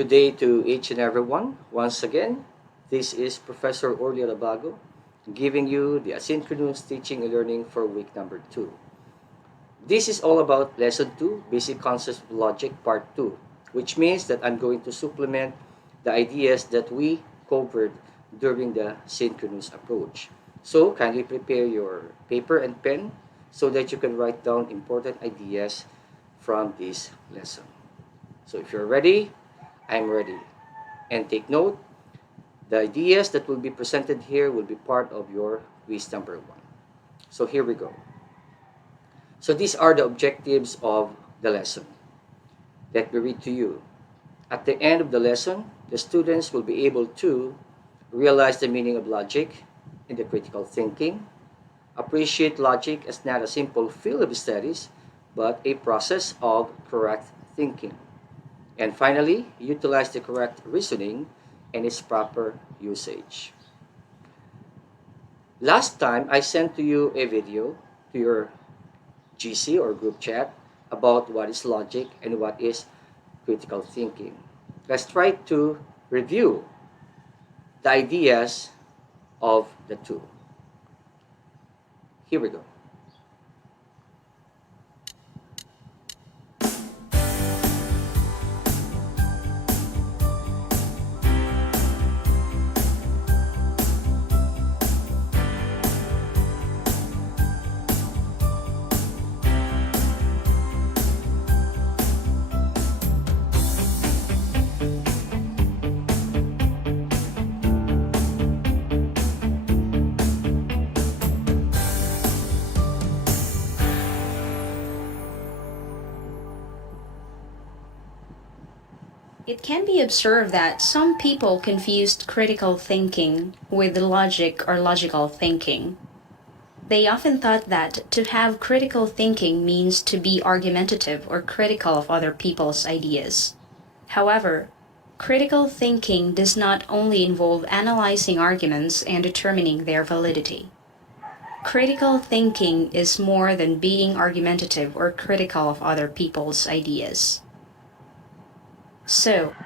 Good day to each and everyone. Once again, this is Professor Orly Labago giving you the asynchronous teaching and learning for week number 2. This is all about lesson 2, basic concepts of logic part 2, which means that I'm going to supplement the ideas that we covered during the synchronous approach. So kindly prepare your paper and pen so that you can write down important ideas from this lesson. So if you're ready, I'm ready. And take note, the ideas that will be presented here will be part of your quiz number 1. So here we go. So these are the objectives of the lesson. Let me read to you. At the end of the lesson, the students will be able to realize the meaning of logic in the critical thinking, appreciate logic as not a simple field of studies, but a process of correct thinking. And finally, utilize the correct reasoning and its proper usage. Last time, I sent to you a video to your GC or group chat about what is logic and what is critical thinking. Let's try to review the ideas of the two. Here we go. It can be observed that some people confused critical thinking with logic or logical thinking. They often thought that to have critical thinking means to be argumentative or critical of other people's ideas. However, critical thinking does not only involve analyzing arguments and determining their validity. Critical thinking is more than being argumentative or critical of other people's ideas. So,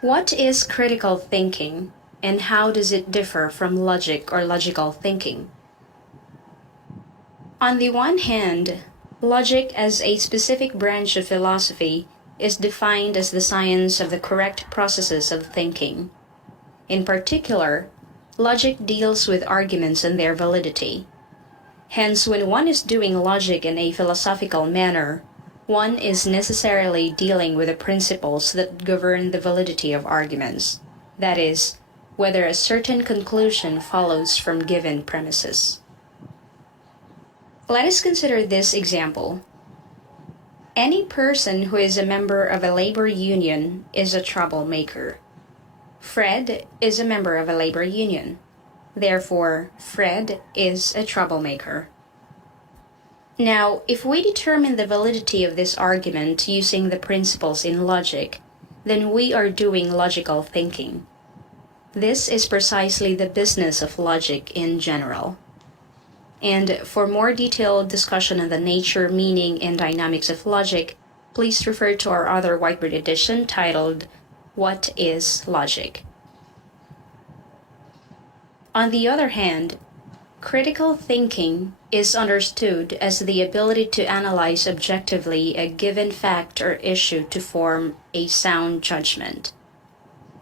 what is critical thinking and how does it differ from logic or logical thinking? On the one hand, logic as a specific branch of philosophy is defined as the science of the correct processes of thinking. In particular, logic deals with arguments and their validity. Hence, when one is doing logic in a philosophical manner, one is necessarily dealing with the principles that govern the validity of arguments, that is, whether a certain conclusion follows from given premises. Let us consider this example. Any person who is a member of a labor union is a troublemaker. Fred is a member of a labor union. Therefore, Fred is a troublemaker. Now, if we determine the validity of this argument using the principles in logic, then we are doing logical thinking. This is precisely the business of logic in general. And for more detailed discussion on the nature, meaning, and dynamics of logic, please refer to our other whiteboard edition titled, What is Logic? On the other hand, critical thinking is understood as the ability to analyze objectively a given fact or issue to form a sound judgment.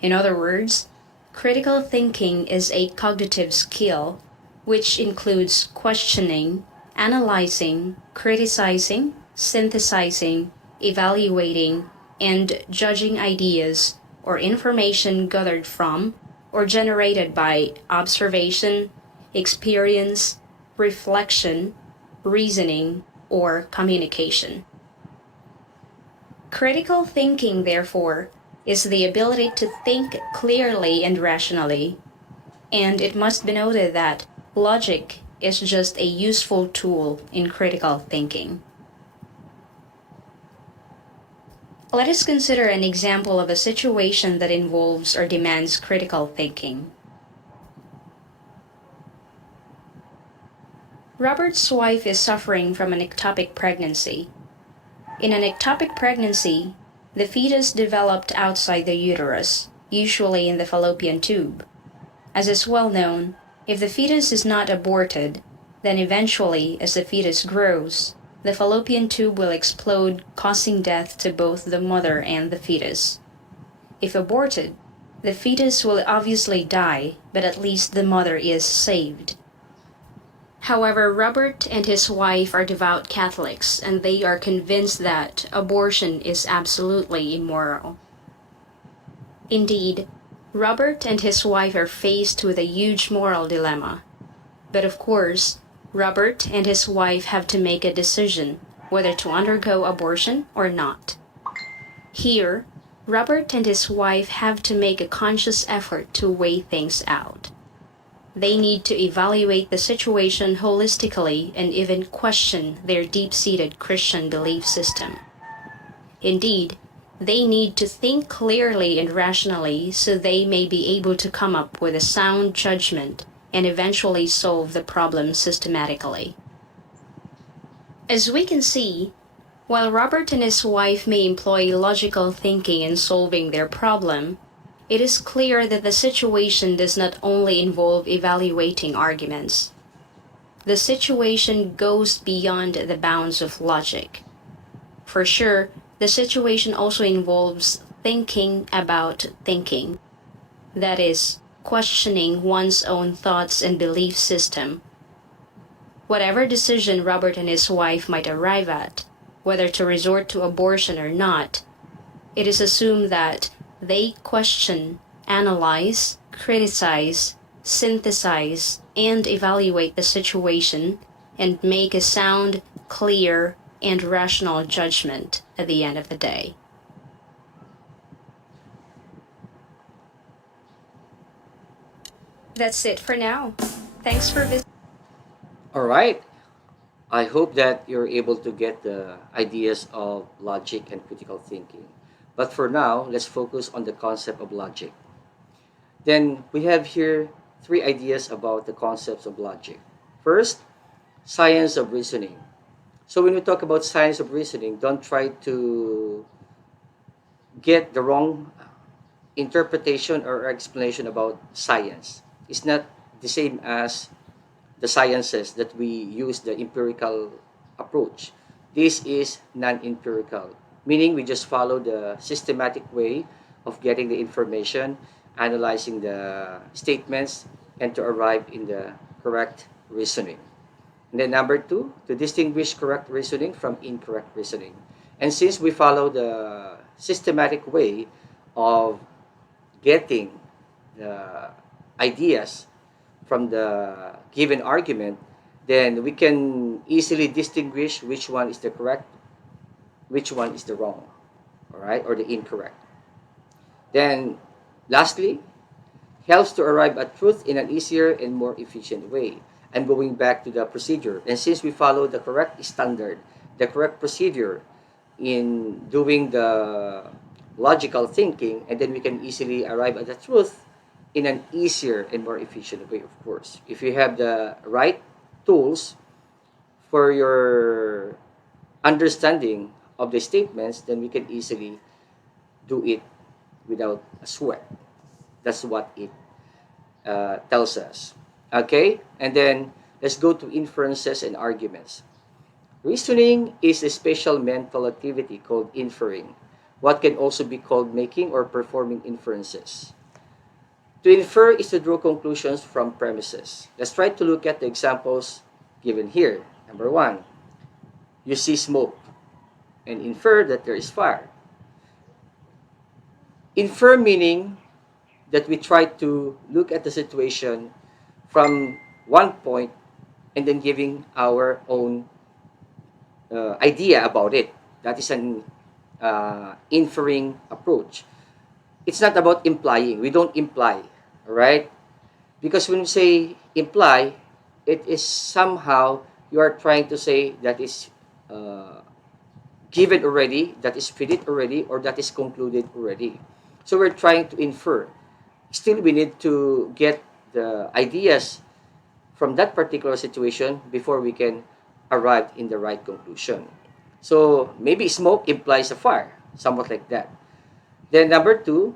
In other words, critical thinking is a cognitive skill which includes questioning, analyzing, criticizing, synthesizing, evaluating, and judging ideas or information gathered from or generated by observation, experience, reflection, reasoning, or communication. Critical thinking, therefore, is the ability to think clearly and rationally, and it must be noted that logic is just a useful tool in critical thinking. Let us consider an example of a situation that involves or demands critical thinking. Robert's wife is suffering from an ectopic pregnancy. In an ectopic pregnancy, the fetus developed outside the uterus, usually in the fallopian tube. As is well known, if the fetus is not aborted, then eventually, as the fetus grows, the fallopian tube will explode, causing death to both the mother and the fetus. If aborted, the fetus will obviously die, but at least the mother is saved. However, Robert and his wife are devout Catholics, and they are convinced that abortion is absolutely immoral. Indeed, Robert and his wife are faced with a huge moral dilemma. But of course, Robert and his wife have to make a decision whether to undergo abortion or not. Here, Robert and his wife have to make a conscious effort to weigh things out. They need to evaluate the situation holistically and even question their deep-seated Christian belief system. Indeed, they need to think clearly and rationally so they may be able to come up with a sound judgment and eventually solve the problem systematically. As we can see, while Robert and his wife may employ logical thinking in solving their problem, it is clear that the situation does not only involve evaluating arguments. The situation goes beyond the bounds of logic. For sure, the situation also involves thinking about thinking. That is, questioning one's own thoughts and belief system. Whatever decision Robert and his wife might arrive at, whether to resort to abortion or not, it is assumed that they question, analyze, criticize, synthesize, and evaluate the situation and make a sound, clear, and rational judgment at the end of the day. That's it for now. Thanks for visiting. All right. I hope that you're able to get the ideas of logic and critical thinking. But for now, let's focus on the concept of logic. Then we have here three ideas about the concepts of logic. First, science of reasoning. So when we talk about science of reasoning, don't try to get the wrong interpretation or explanation about science. It's not the same as the sciences that we use the empirical approach. This is non-empirical, meaning we just follow the systematic way of getting the information, analyzing the statements, and to arrive in the correct reasoning. And then number two, to distinguish correct reasoning from incorrect reasoning. And since we follow the systematic way of getting the ideas from the given argument, then we can easily distinguish which one is the correct, which one is the wrong, all right, or the incorrect. Then, lastly, helps to arrive at truth in an easier and more efficient way. I'm going back to the procedure. And since we follow the correct standard, the correct procedure in doing the logical thinking, and then we can easily arrive at the truth in an easier and more efficient way, of course. If you have the right tools for your understanding of the statements, then we can easily do it without a sweat. That's what it tells us. Okay? And then let's go to inferences and arguments. Reasoning is a special mental activity called inferring, what can also be called making or performing inferences. To infer is to draw conclusions from premises. Let's try to look at the examples given here. Number one, you see smoke and infer that there is fire. Infer meaning that we try to look at the situation from one point and then giving our own idea about it. That is an inferring approach. It's not about implying. We don't imply, all right? Because when we say imply, it is somehow you are trying to say that is given already, that is fitted already, or that is concluded already. So we're trying to infer. Still, we need to get the ideas from that particular situation before we can arrive in the right conclusion. So maybe smoke implies a fire. somewhat like that. Then number 2,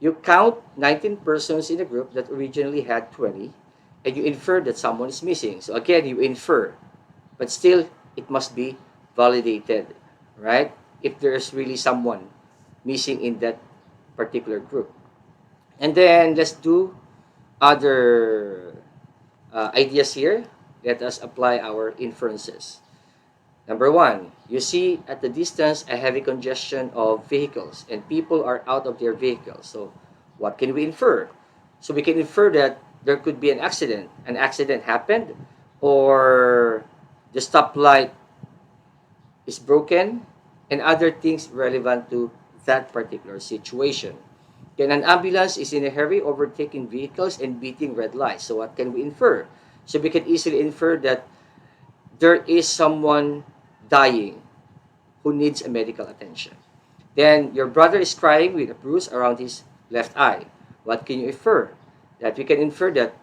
you count 19 persons in a group that originally had 20, and you infer that someone is missing. So again, you infer, but still it must be validated, right? If there's really someone missing in that particular group. And then let's do other ideas here. Let us apply our inferences. Number 1, you see at the distance a heavy congestion of vehicles and people are out of their vehicles. So what can we infer? So we can infer that there could be an accident. An accident happened, or the stoplight is broken, and other things relevant to that particular situation. Then an ambulance is in a hurry overtaking vehicles and beating red lights. So what can we infer? So we can easily infer that there is someone dying who needs a medical attention. Then your brother is crying with a bruise around his left eye. What can you infer? That we can infer that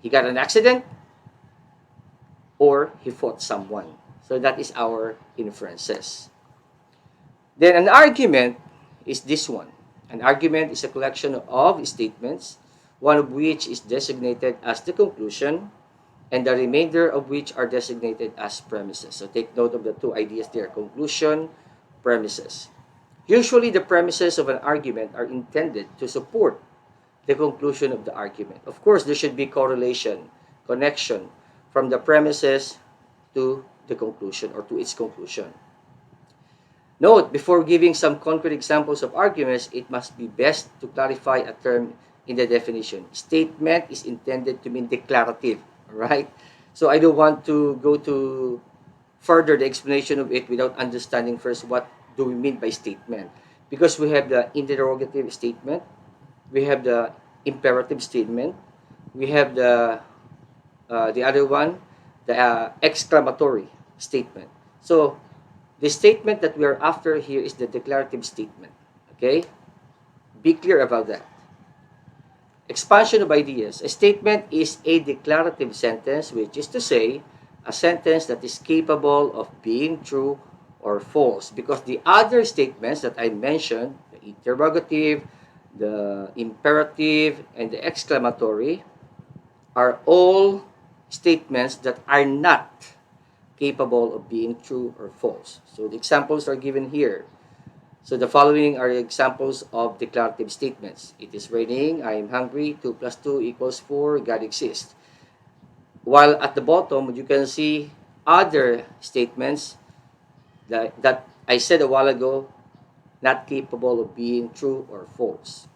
he got an accident or he fought someone. So that is our inferences. Then an argument is this one. An argument is a collection of statements, one of which is designated as the conclusion, and the remainder of which are designated as premises. So take note of the two ideas there, conclusion, premises. Usually the premises of an argument are intended to support the conclusion of the argument. Of course, there should be correlation, connection from the premises to the conclusion or to its conclusion. Note, before giving some concrete examples of arguments, it must be best to clarify a term in the definition. Statement is intended to mean declarative, right? So I don't want to go to further the explanation of it without understanding first what do we mean by statement. Because we have the interrogative statement, we have the imperative statement, we have the other one, the exclamatory statement. So the statement that we are after here is the declarative statement. Okay? Be clear about that. Expansion of ideas. A statement is a declarative sentence, which is to say, a sentence that is capable of being true or false. Because the other statements that I mentioned, the interrogative, the imperative, and the exclamatory, are all statements that are not capable of being true or false. So the examples are given here. So the following are examples of declarative statements. It is raining, I am hungry, 2 plus 2 equals 4, God exists. While at the bottom, you can see other statements that I said a while ago, not capable of being true or false.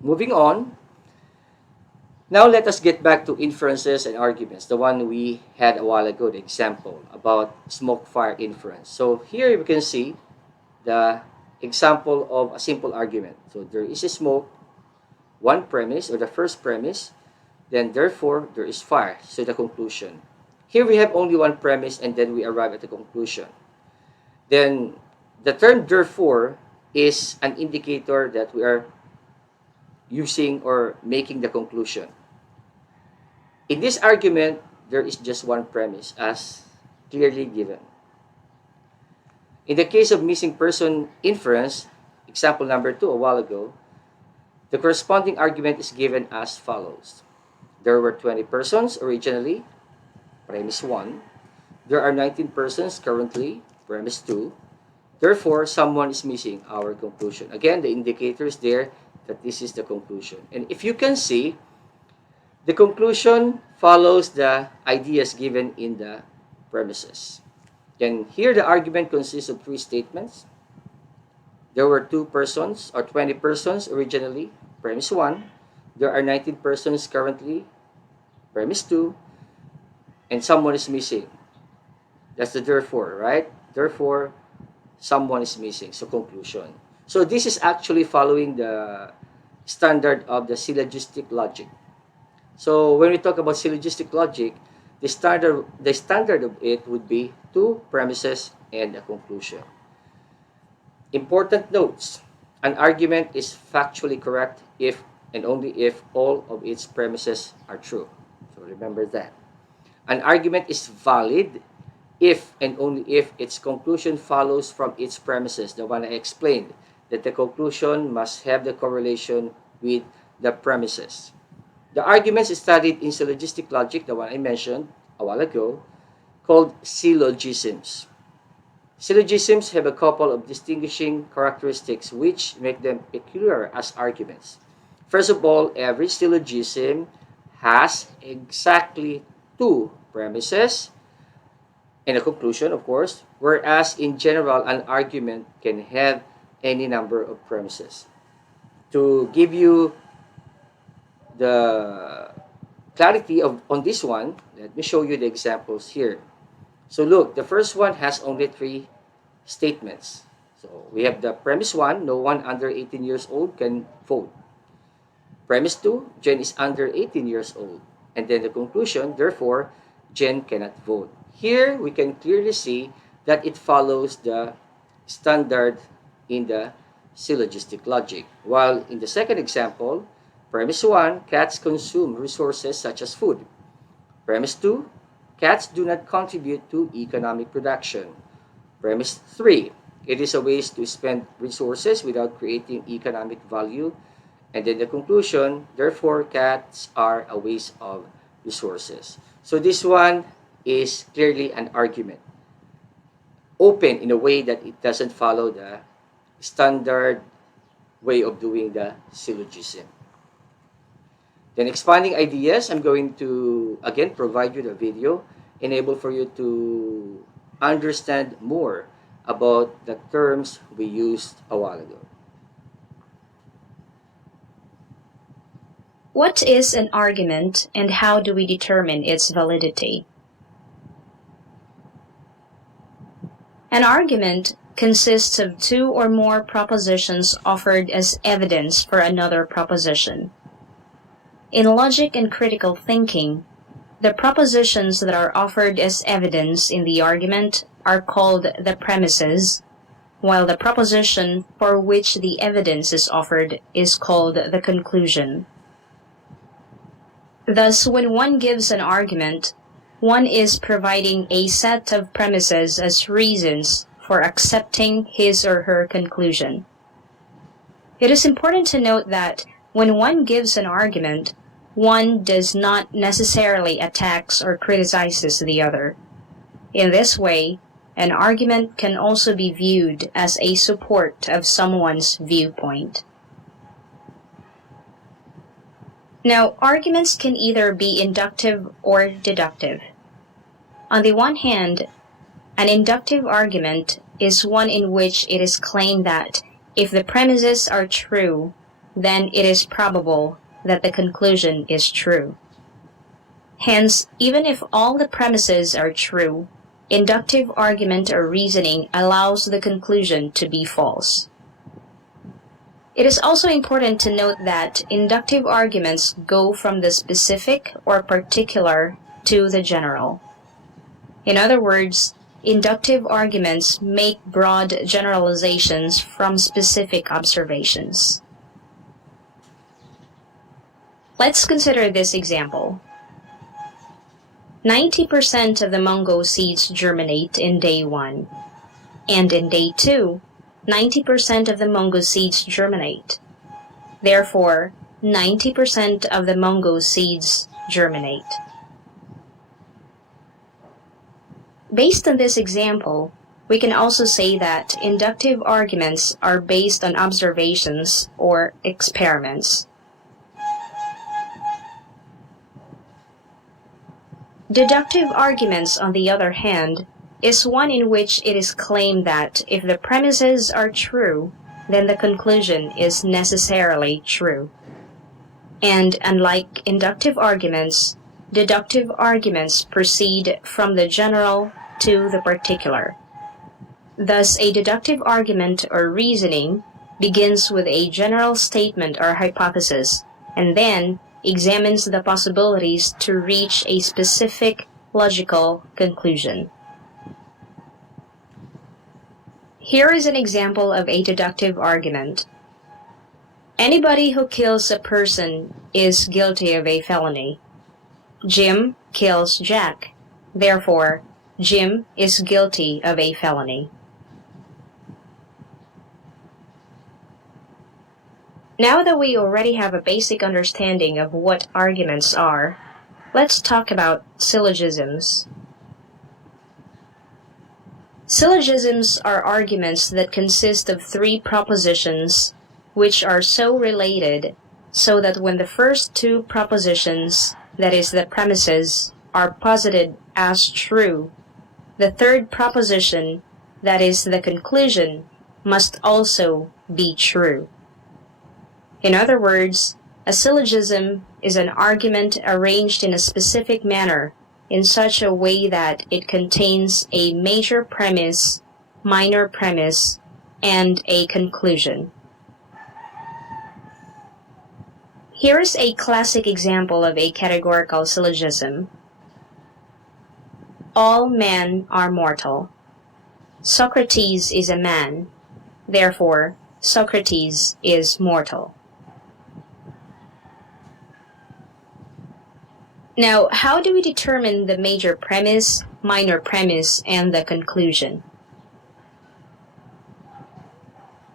Moving on, now let us get back to inferences and arguments, the one we had a while ago, the example about smoke fire inference. So here we can see the example of a simple argument. So there is a smoke, one premise or the first premise, then therefore there is fire. So the conclusion. Here we have only one premise and then we arrive at the conclusion. Then the term therefore is an indicator that we are using or making the conclusion. In this argument, there is just one premise as clearly given. In the case of missing person inference, example number 2 a while ago, the corresponding argument is given as follows. There were 20 persons originally, premise 1. There are 19 persons currently, premise 2. Therefore, someone is missing, our conclusion. Again, the indicator is there that this is the conclusion. And if you can see, the conclusion follows the ideas given in the premises. Then here the argument consists of 3 statements. There were 2 persons or 20 persons originally, premise 1. There are 19 persons currently, premise 2. And someone is missing. That's the therefore, right? Therefore, someone is missing. So conclusion. So this is actually following the standard of the syllogistic logic. So when we talk about syllogistic logic, the standard of it would be 2 premises and a conclusion. Important notes. An argument is factually correct if and only if all of its premises are true. So remember that. An argument is valid if and only if its conclusion follows from its premises, the one I explained, that the conclusion must have the correlation with the premises. The arguments studied in syllogistic logic, the one I mentioned a while ago, called syllogisms. Syllogisms have a couple of distinguishing characteristics which make them peculiar as arguments. First of all, every syllogism has exactly two premises and a conclusion, of course, whereas in general, an argument can have any number of premises. To give you the clarity on this one, let me show you the examples here. So look, the first one has only three statements. So we have the premise 1, no one under 18 years old can vote. Premise 2, Jen is under 18 years old. And then the conclusion, therefore, Jen cannot vote. Here, we can clearly see that it follows the standard in the syllogistic logic. While in the second example, premise 1, cats consume resources such as food. Premise 2, cats do not contribute to economic production. Premise 3, it is a waste to spend resources without creating economic value. And then the conclusion, therefore, cats are a waste of resources. So this one is clearly an argument, open in a way that it doesn't follow the standard way of doing the syllogism. Then expanding ideas, I'm going to, again, provide you the video, enable for you to understand more about the terms we used a while ago. What is an argument and how do we determine its validity? An argument consists of two or more propositions offered as evidence for another proposition. In logic and critical thinking, the propositions that are offered as evidence in the argument are called the premises, while the proposition for which the evidence is offered is called the conclusion. Thus, when one gives an argument, one is providing a set of premises as reasons for accepting his or her conclusion. It is important to note that when one gives an argument, one does not necessarily attacks or criticizes the other. In this way, an argument can also be viewed as a support of someone's viewpoint. Now, arguments can either be inductive or deductive. On the one hand, an inductive argument is one in which it is claimed that if the premises are true, then it is probable that the conclusion is true. Hence, even if all the premises are true, inductive argument or reasoning allows the conclusion to be false. It is also important to note that inductive arguments go from the specific or particular to the general. In other words, inductive arguments make broad generalizations from specific observations. Let's consider this example. 90% of the mango seeds germinate in day 1, and in day 2, 90% of the mango seeds germinate. Therefore, 90% of the mango seeds germinate. Based on this example, we can also say that inductive arguments are based on observations or experiments. Deductive arguments, on the other hand, is one in which it is claimed that if the premises are true, then the conclusion is necessarily true. And unlike inductive arguments, deductive arguments proceed from the general to the particular. Thus, a deductive argument or reasoning begins with a general statement or hypothesis, and then examines the possibilities to reach a specific logical conclusion. Here is an example of a deductive argument. Anybody who kills a person is guilty of a felony. Jim kills Jack. Therefore, Jim is guilty of a felony. Now that we already have a basic understanding of what arguments are, let's talk about syllogisms. Syllogisms are arguments that consist of three propositions which are so related so that when the first two propositions, that is the premises, are posited as true, the third proposition, that is the conclusion, must also be true. In other words, a syllogism is an argument arranged in a specific manner in such a way that it contains a major premise, minor premise, and a conclusion. Here is a classic example of a categorical syllogism. All men are mortal. Socrates is a man. Therefore, Socrates is mortal. Now, how do we determine the major premise, minor premise, and the conclusion?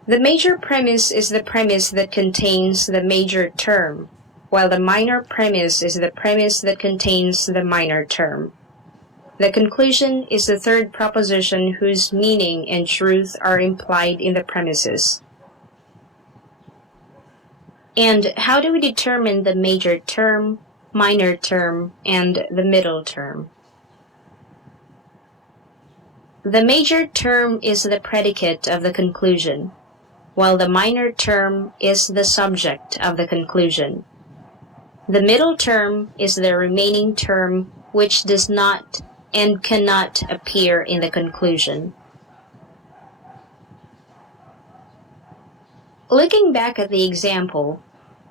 The major premise is the premise that contains the major term, while the minor premise is the premise that contains the minor term. The conclusion is the third proposition whose meaning and truth are implied in the premises. And how do we determine the major term, minor term, and the middle term? The major term is the predicate of the conclusion, while the minor term is the subject of the conclusion. The middle term is the remaining term which does not and cannot appear in the conclusion. Looking back at the example,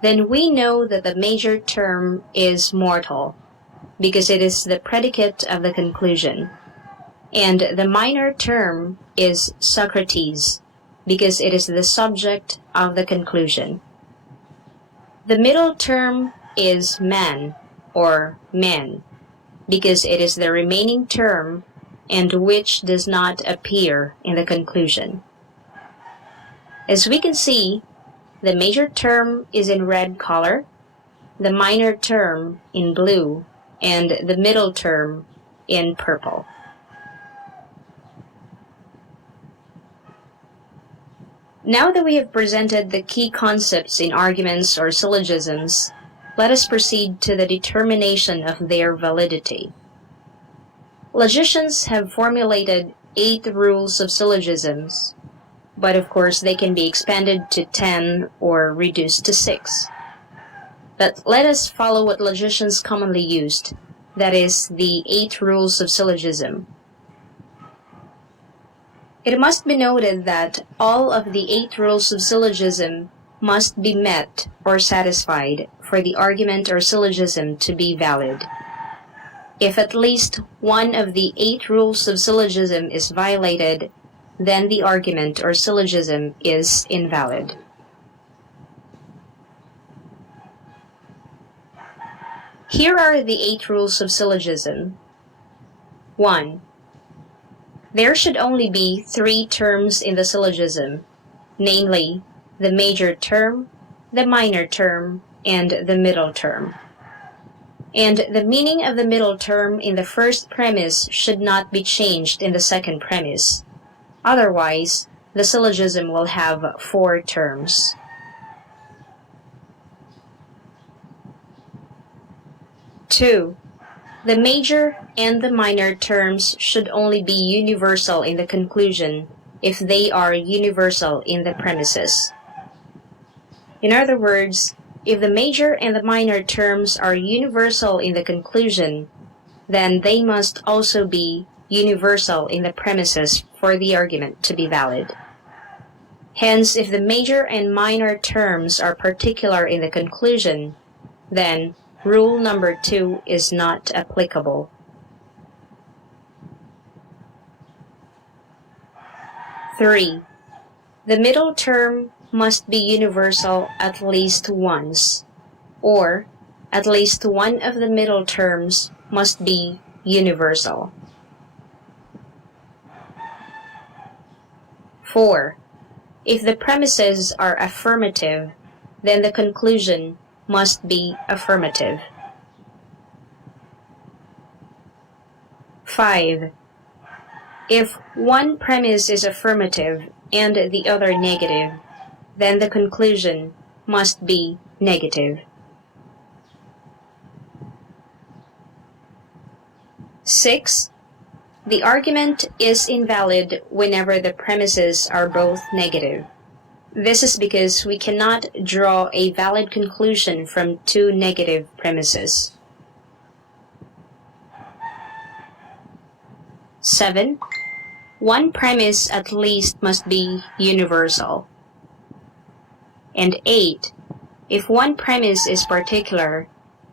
then we know that the major term is mortal, because it is the predicate of the conclusion, and the minor term is Socrates, because it is the subject of the conclusion. The middle term is man, or men, because it is the remaining term and which does not appear in the conclusion. As we can see, the major term is in red color, the minor term in blue, and the middle term in purple. Now that we have presented the key concepts in arguments or syllogisms, let us proceed to the determination of their validity. Logicians have formulated 8 rules of syllogisms, but of course they can be expanded to 10 or reduced to 6. But let us follow what logicians commonly used, that is, the 8 rules of syllogism. It must be noted that all of the 8 rules of syllogism must be met or satisfied for the argument or syllogism to be valid. If at least one of the 8 rules of syllogism is violated, then the argument or syllogism is invalid. Here are the 8 rules of syllogism. 1. There should only be 3 terms in the syllogism, namely, the major term, the minor term, and the middle term. And the meaning of the middle term in the first premise should not be changed in the second premise. Otherwise, the syllogism will have 4 terms. 2. The major and the minor terms should only be universal in the conclusion if they are universal in the premises. In other words, if the major and the minor terms are universal in the conclusion, then they must also be universal in the premises for the argument to be valid. Hence, if the major and minor terms are particular in the conclusion, then rule number 2 is not applicable. 3. The middle term must be universal at least once, or at least one of the middle terms must be universal. 4. If the premises are affirmative, then the conclusion must be affirmative. 5. If one premise is affirmative and the other negative, then the conclusion must be negative. 6. The argument is invalid whenever the premises are both negative. This is because we cannot draw a valid conclusion from two negative premises. 7. One premise at least must be universal. And 8. If one premise is particular,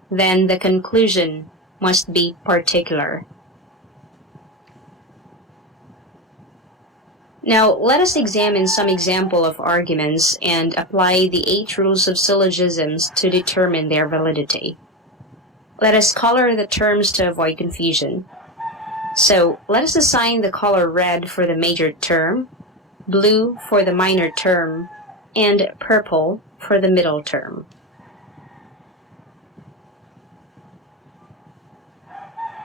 then the conclusion must be particular. Now, let us examine some example of arguments and apply the 8 rules of syllogisms to determine their validity. Let us color the terms to avoid confusion. So, let us assign the color red for the major term, blue for the minor term, and purple for the middle term.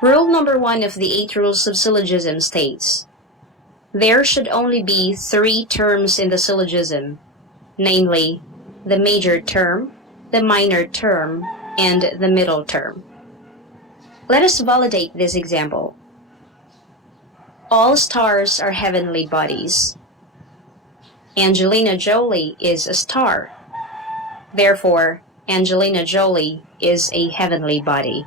Rule number 1 of the 8 rules of syllogism states, there should only be 3 terms in the syllogism, namely, the major term, the minor term, and the middle term. Let us validate this example. All stars are heavenly bodies. Angelina Jolie is a star. Therefore, Angelina Jolie is a heavenly body.